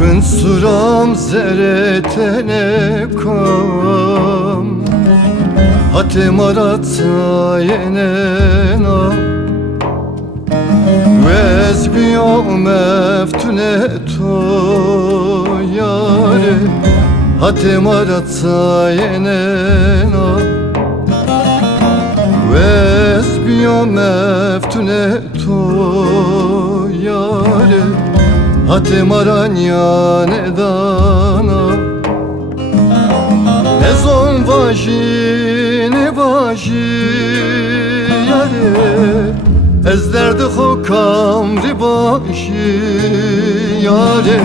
Kın suram zeretene kam Hatem aratsa yenena Vezbiyo meftune to yare Hatem aratsa yenena Vezbiyo meftune to yare Hatem aranya ne dana Ne zon vaji ne vaji yare Ez derdi ho kamri başı yare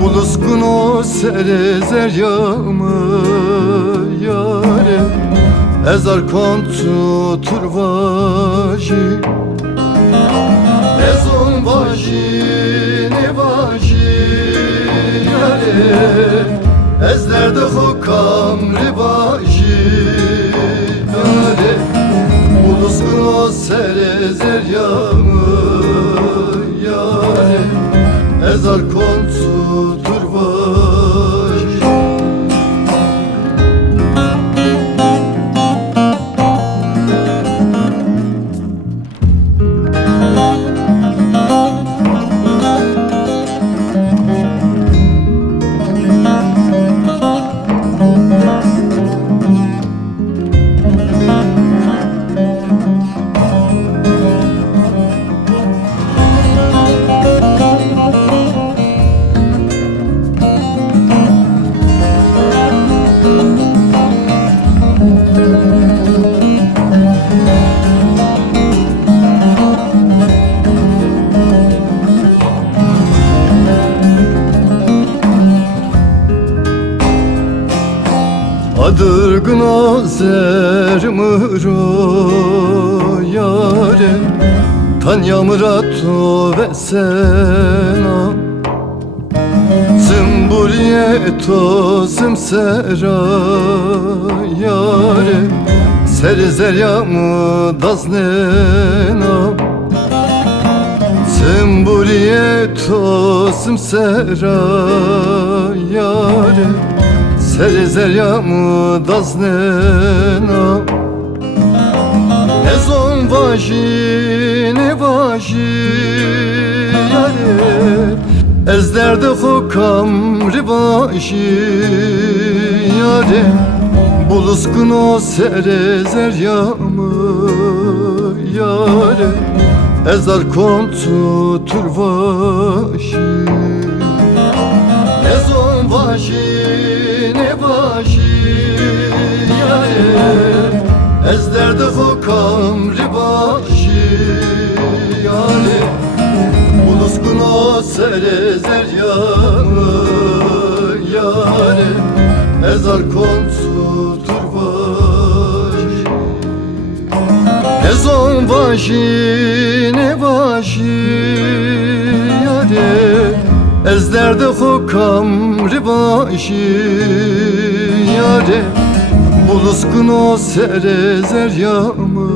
Buluskun sere zeryamı yare Ez arkon tutur vaji Ne zon vaji ne vaji yare Ez derdi ho kamri başı yare Buluskun sere zeryamı yare Ez arkon tutur vaji Adırgın azermıro yare Tanyamırato ve sena Zımburiyeto zımsera yare Serizeryamı daznena Zımburiyeto zımsera yare Serizeryamı daznena Ne zon vaji ne vaji yare Ez derdi ho kamri başı yare Buluskun sere zeryamı yare Ez arkon tutur vaşı Ne zon vaji ne vaji yare Ez derdi ho kamri başı yare Buluskun sere zeryamı yare Ez arkon tutur vaji Ne zon vaji ne vaji yare Ez derdi ho kamri başı yare Buluskun sere zeryamı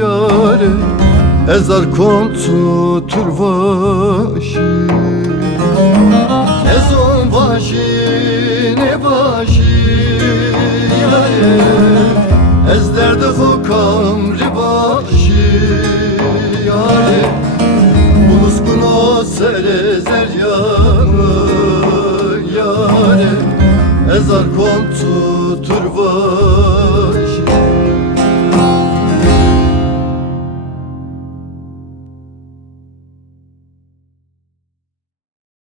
yare Ez arkon tutur vaşı Ne zon vaji ne vaji yare Ez derdi ho kamri başı yare Buluskun sere zeryamı